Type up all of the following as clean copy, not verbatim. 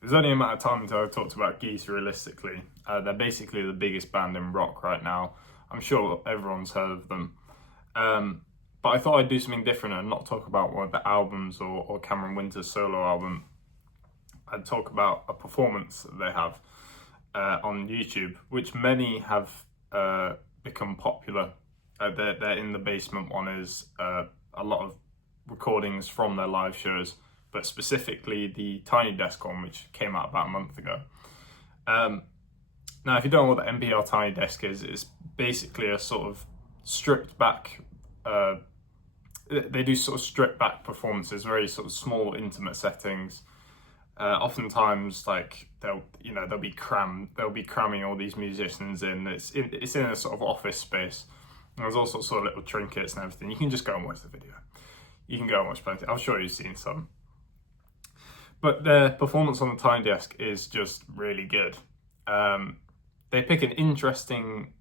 There's only a matter of time until I talked about Geese realistically. They're basically the biggest band in rock right now. I'm sure everyone's heard of them. But I thought I'd do something different and not talk about one of the albums or Cameron Winter's solo album. I'd talk about a performance that they have on YouTube, which many have become popular. Their In the Basement one is a lot of recordings from their live shows, but specifically the Tiny Desk one, which came out about a month ago. Now, if you don't know what the NPR Tiny Desk is, it's basically a sort of stripped back. They do sort of stripped back performances, very sort of small, intimate settings. Oftentimes, like they'll be cramming all these musicians in. It's in a sort of office space. And there's all sorts of little trinkets and everything. You can just go and watch the video. You can go and watch plenty. I'm sure you've seen some. But their performance on the Tiny Desk is just really good. They pick an interesting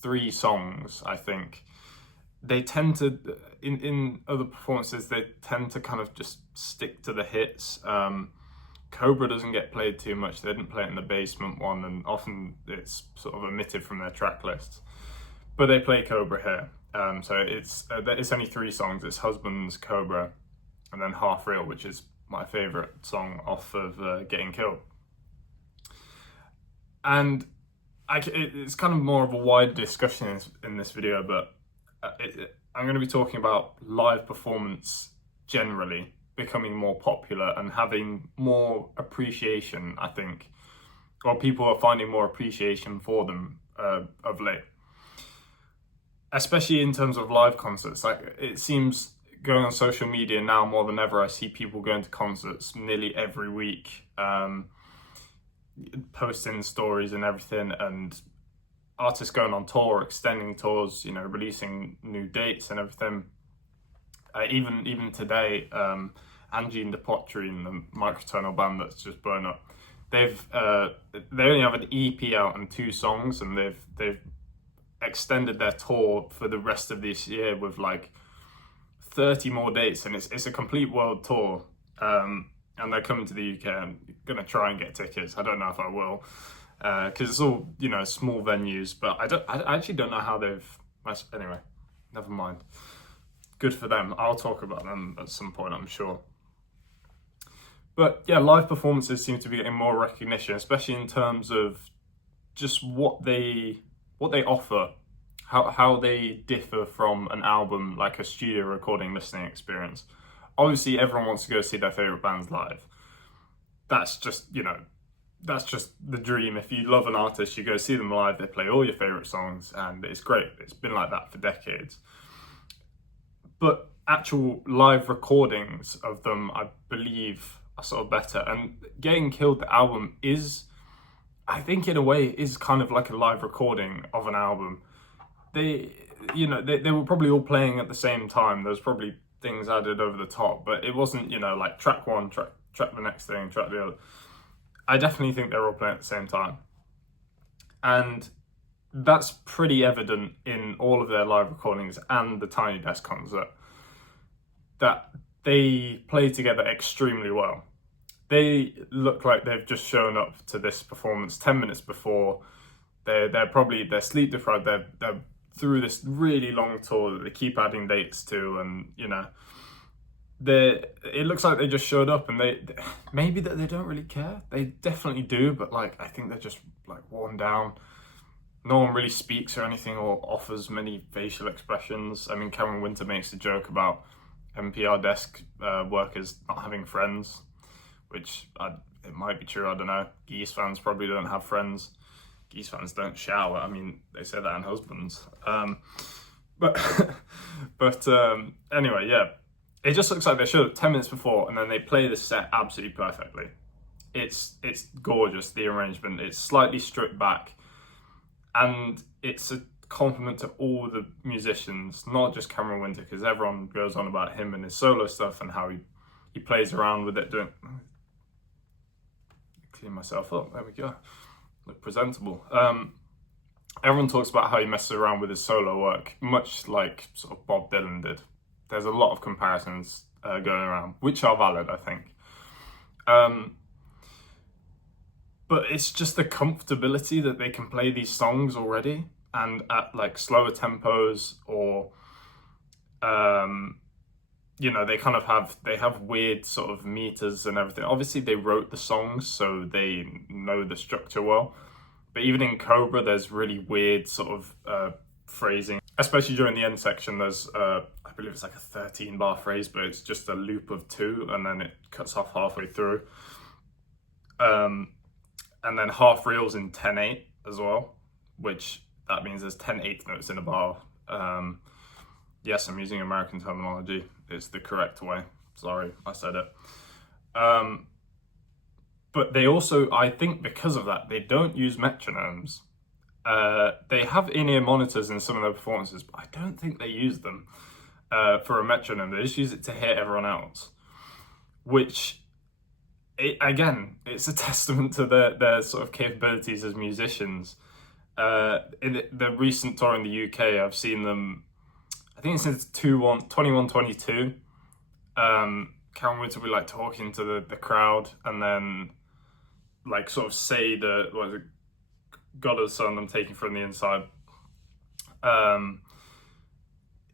3 songs, I think. They tend to, in other performances, they tend to kind of just stick to the hits. Cobra doesn't get played too much. They didn't play it in the Basement one, and often it's sort of omitted from their track lists. But they play Cobra here. So it's only 3 songs. It's Husbands, Cobra, and then Half Real, which is my favourite song off of Getting Killed. And it's kind of more of a wide discussion in this video, but I'm going to be talking about live performance generally becoming more popular and having more appreciation, I think, or people are finding more appreciation for them of late. Especially in terms of live concerts. Like, it seems going on social media now more than ever, I see people going to concerts nearly every week, posting stories and everything, and artists going on tour, extending tours, releasing new dates and everything. Even today, Angie and the Pottery and the microtonal band that's just blown up, they only have an EP out and 2 songs, and they've extended their tour for the rest of this year with like 30 more dates, and it's a complete world tour. And they're coming to the UK. I'm gonna try and get tickets. I don't know if I will, because it's all small venues. But I actually don't know how they've. Anyway, never mind. Good for them. I'll talk about them at some point, I'm sure. But yeah, live performances seem to be getting more recognition, especially in terms of just what they offer, how they differ from an album, like a studio recording listening experience. Obviously, everyone wants to go see their favorite bands live. That's just the dream. If you love an artist, you go see them live, they play all your favorite songs, and it's great. It's been like that for decades. But actual live recordings of them, I believe, are sort of better. And Getting Killed, the album, is, I think in a way, is kind of like a live recording of an album. They were probably all playing at the same time. There was probably things added over the top, but it wasn't, like track one, track the next thing, track the other. I definitely think they're all playing at the same time. And that's pretty evident in all of their live recordings and the Tiny Desk concert, that they play together extremely well. They look like they've just shown up to this performance 10 minutes before. They're sleep deprived. They're through this really long tour that they keep adding dates to, and it looks like they just showed up, and they maybe that they don't really care. They definitely do, but like I think they're just like worn down. No one really speaks or anything or offers many facial expressions. I mean, Cameron Winter makes a joke about NPR desk workers not having friends, which it might be true, I don't know. Geese fans probably don't have friends. Geese fans don't shower. I mean, they say that in Husbands. But anyway, yeah. It just looks like they showed up 10 minutes before, and then they play the set absolutely perfectly. It's gorgeous, the arrangement. It's slightly stripped back, and it's a compliment to all the musicians, not just Cameron Winter, because everyone goes on about him and his solo stuff and how he plays around with it. Clean myself up. There we go. Look presentable. Everyone talks about how he messes around with his solo work, much like sort of Bob Dylan did. There's a lot of comparisons going around, which are valid, I think. but it's just the comfortability that they can play these songs already, and at like slower tempos, or you know, they kind of have weird sort of meters and everything. Obviously they wrote the songs, so they know the structure well, but even in Cobra there's really weird sort of phrasing, especially during the end section. There's I believe it's like a 13 bar phrase, but it's just a loop of 2 and then it cuts off halfway through. And then half reels in 10/8 as well, which that means there's 10/8 notes in a bar. Yes, I'm using American terminology. It's the correct way. Sorry, I said it. But they also, I think because of that, they don't use metronomes. They have in-ear monitors in some of their performances, but I don't think they use them for a metronome. They just use it to hear everyone else, which, again, it's a testament to their sort of capabilities as musicians. In the recent tour in the UK, I've seen them, I think since 21-22, Cameron Woods will be like talking to the crowd, and then like sort of say what is it, God of the Sun, I'm taking from the inside.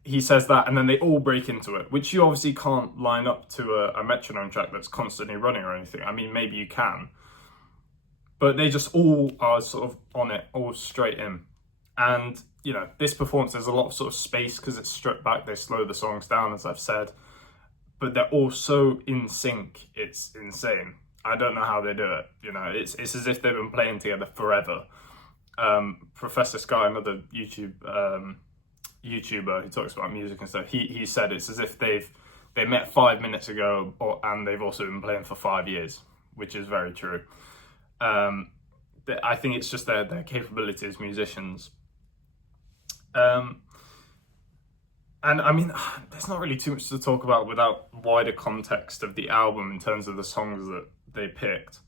He says that, and then they all break into it, which you obviously can't line up to a metronome track that's constantly running or anything. I mean, maybe you can, but they just all are sort of on it, all straight in. And, you know, this performance, there's a lot of sort of space because it's stripped back. They slow the songs down, as I've said, but they're all so in sync. It's insane. I don't know how they do it. You know, it's as if they've been playing together forever. Professor Sky, another YouTuber who talks about music and stuff, he said it's as if they met 5 minutes ago, and they've also been playing for 5 years, which is very true. I think it's just their capability as musicians. And I mean, there's not really too much to talk about without wider context of the album in terms of the songs that they picked.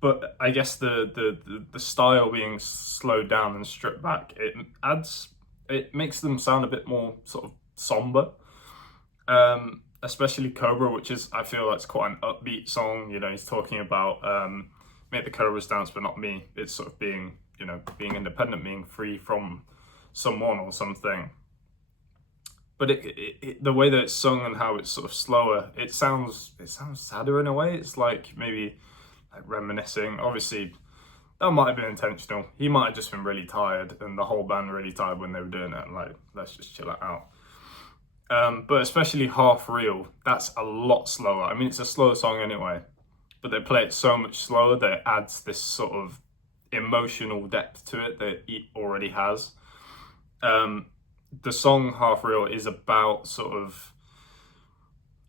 But I guess the style being slowed down and stripped back, it makes them sound a bit more sort of somber. Especially Cobra, which is, I feel that's quite an upbeat song. You know, he's talking about make the Cobras dance, but not me. It's sort of being, you know, being independent, being free from someone or something. But the way that it's sung and how it's sort of slower, it sounds sadder in a way. It's like maybe like reminiscing. Obviously, that might have been intentional. He might have just been really tired, and the whole band really tired when they were doing it. And like, let's just chill it out. But especially Half Real, that's a lot slower. I mean, it's a slower song anyway, but they play it so much slower that it adds this sort of emotional depth to it that it already has. The song Half Real is about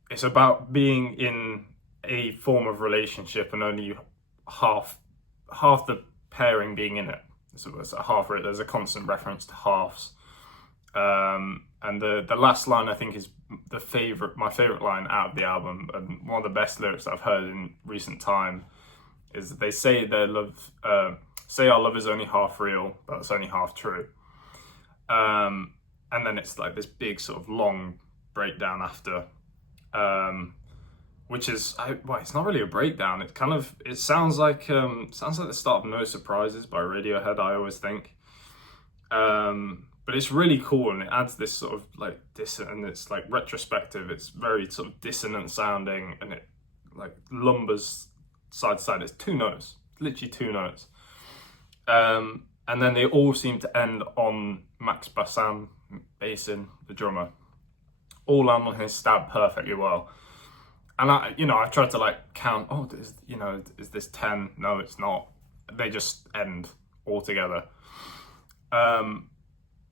it's about being in a form of relationship and only half the pairing being in it. So it's a half real. There's a constant reference to halves. And the last line, I think, is my favorite line out of the album, and one of the best lyrics I've heard in recent time, is that they say our love is only half real, but it's only half true. And then it's like this big sort of long breakdown after, which is, it's not really a breakdown. It sounds like the start of No Surprises by Radiohead, I always think. But it's really cool, and it adds this sort of like and it's like retrospective. It's very sort of dissonant sounding, and it like lumbers side to side. It's 2 notes, literally 2 notes. And then they all seem to end on Max Bassam, the drummer, all land on his stab perfectly well. And I tried to like count, is this 10? No, it's not. They just end all together.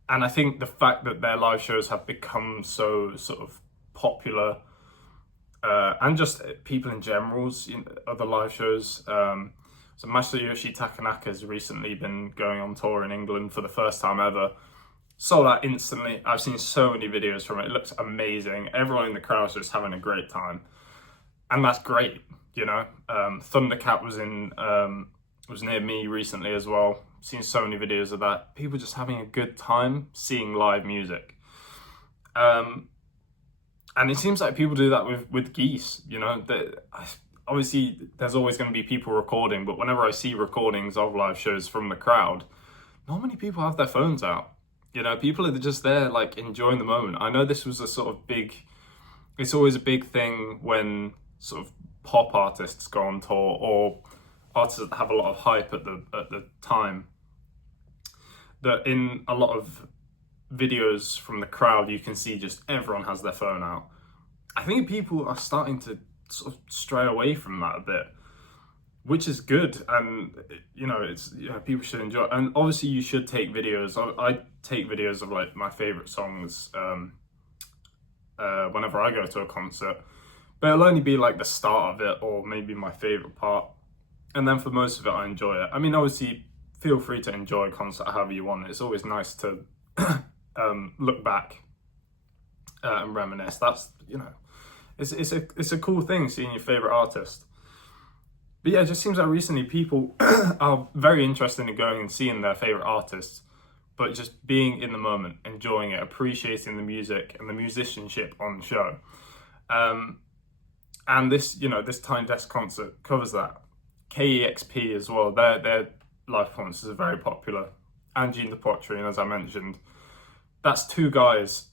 And I think the fact that their live shows have become so sort of popular, and just people in general's, other live shows. So Masayoshi Takanaka's recently been going on tour in England for the first time ever. Sold out instantly. I've seen so many videos from it. It looks amazing. Everyone in the crowd's just having a great time. And that's great, Thundercat was near me recently as well. Seen so many videos of that. People just having a good time seeing live music. And it seems like people do that with Geese, obviously there's always going to be people recording, but whenever I see recordings of live shows from the crowd, not many people have their phones out. You know, people are just there like enjoying the moment. I know this was a sort of big, it's always a big thing when sort of pop artists go on tour or artists that have a lot of hype at the time, that in a lot of videos from the crowd you can see just everyone has their phone out. I think people are starting to sort of stray away from that a bit, which is good, and you know, it's, you know, people should enjoy it. And obviously you should take videos. I take videos of like my favorite songs whenever I go to a concert, but it'll only be like the start of it or maybe my favorite part, and then for most of it I enjoy it. I mean, obviously feel free to enjoy a concert however you want. It's always nice to look back and reminisce. That's, you know, it's a cool thing seeing your favorite artist. But yeah, it just seems like recently people are very interested in going and seeing their favorite artists, but just being in the moment, enjoying it, appreciating the music and the musicianship on the show. And this, you know, this Tiny Desk concert covers that. KEXP as well, their live performances are very popular. And Gene NPR, as I mentioned, that's two guys.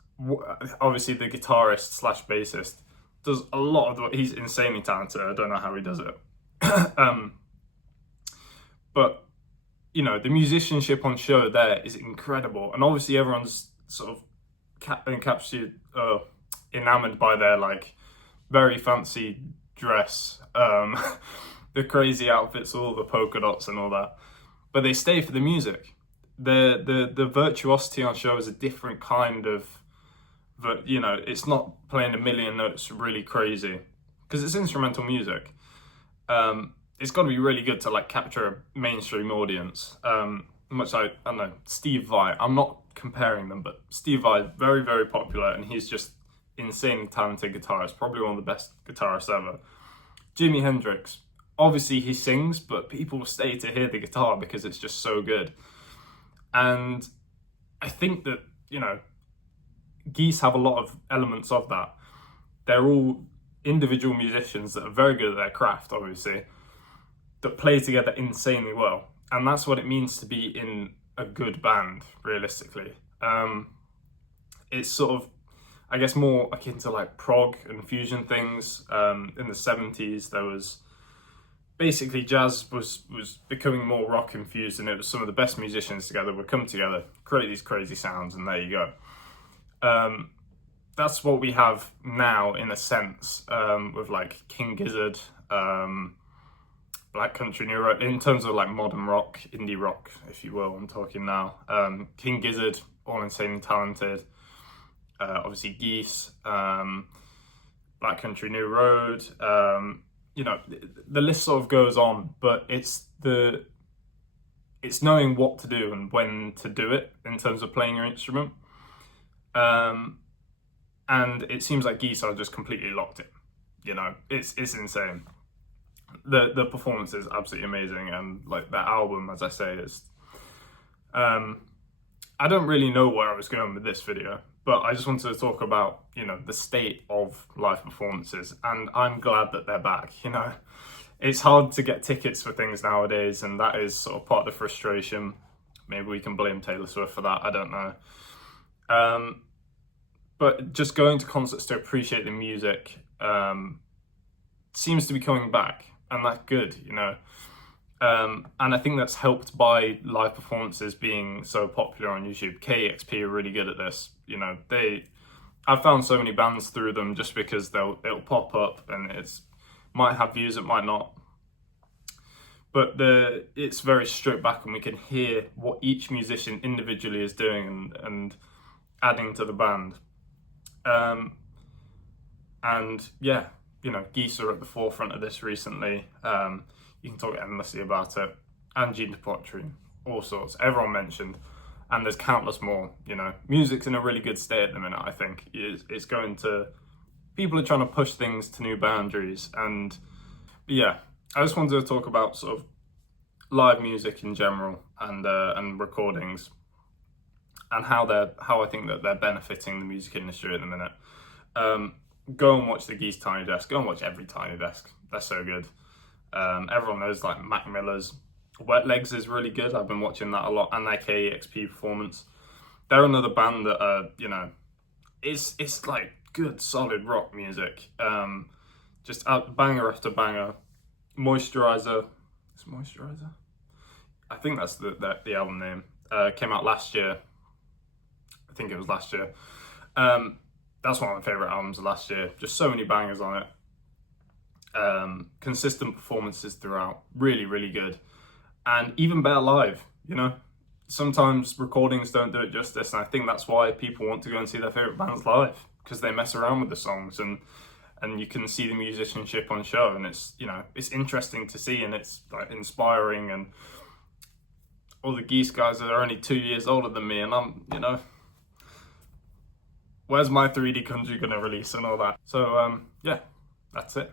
Obviously the guitarist slash bassist does a lot of he's insanely talented. I don't know how he does it. But you know, the musicianship on show there is incredible, and obviously everyone's sort of enamored by their like very fancy dress, the crazy outfits, all the polka dots and all that, but they stay for the music. The virtuosity on show is a different kind of, but you know, it's not playing a million notes really crazy because it's instrumental music. It's got to be really good to like capture a mainstream audience. Much like, I don't know, Steve Vai. I'm not comparing them, but Steve Vai is very, very popular, and he's just insanely talented guitarist, probably one of the best guitarists ever. Jimi Hendrix, obviously he sings, but people stay to hear the guitar because it's just so good. And I think that, you know, Geese have a lot of elements of that. They're all individual musicians that are very good at their craft, obviously, that play together insanely well. And that's what it means to be in a good band, realistically. It's sort of, I guess, more akin to like prog and fusion things. In the 70s, there was basically jazz was becoming more rock infused, and it was some of the best musicians together would come together, create these crazy sounds, and there you go. That's what we have now, in a sense, with like King Gizzard, Black Country New Road, in terms of like modern rock, indie rock, if you will, I'm talking now. King Gizzard, all insanely talented. Obviously Geese, Black Country New Road, you know, the list sort of goes on, but it's knowing what to do and when to do it in terms of playing your instrument. And it seems like Geese are just completely locked in. You know, it's insane. The performance is absolutely amazing, and like that album, as I say, is I don't really know where I was going with this video, but I just wanted to talk about, you know, the state of live performances, and I'm glad that they're back. You know, it's hard to get tickets for things nowadays, and that is sort of part of the frustration. Maybe we can blame Taylor Swift for that, I don't know. But just going to concerts to appreciate the music seems to be coming back, and that's good, you know. And I think that's helped by live performances being so popular on YouTube. KEXP are really good at this. You know, I've found so many bands through them just because it'll pop up, and it's might have views, it might not. But it's very stripped back, and we can hear what each musician individually is doing and adding to the band. And yeah, you know, Geese are at the forefront of this recently. You can talk endlessly about it. And Gene NPR, all sorts. Everyone mentioned. And there's countless more, you know. Music's in a really good state at the minute, I think. It's going to... People are trying to push things to new boundaries. And yeah, I just wanted to talk about sort of live music in general and recordings, and how I think that they're benefiting the music industry at the minute. go and watch the Geese Tiny Desk. Go and watch every Tiny Desk. They're so good. Everyone knows like Mac Miller's Wet Legs is really good. I've been watching that a lot, and their KEXP performance. They're another band that it's like good solid rock music. Just out banger after banger. Moisturizer. It's Moisturizer. I think that's the album name. Came out last year. I think it was last year. That's one of my favourite albums of last year. Just so many bangers on it. Consistent performances throughout. Really, really good. And even better live, Sometimes recordings don't do it justice, and I think that's why people want to go and see their favourite bands live, because they mess around with the songs and you can see the musicianship on show, and it's interesting to see, and it's like inspiring. And all the Geese guys are only 2 years older than me, and I'm, where's my 3D Country gonna release and all that? So yeah, that's it.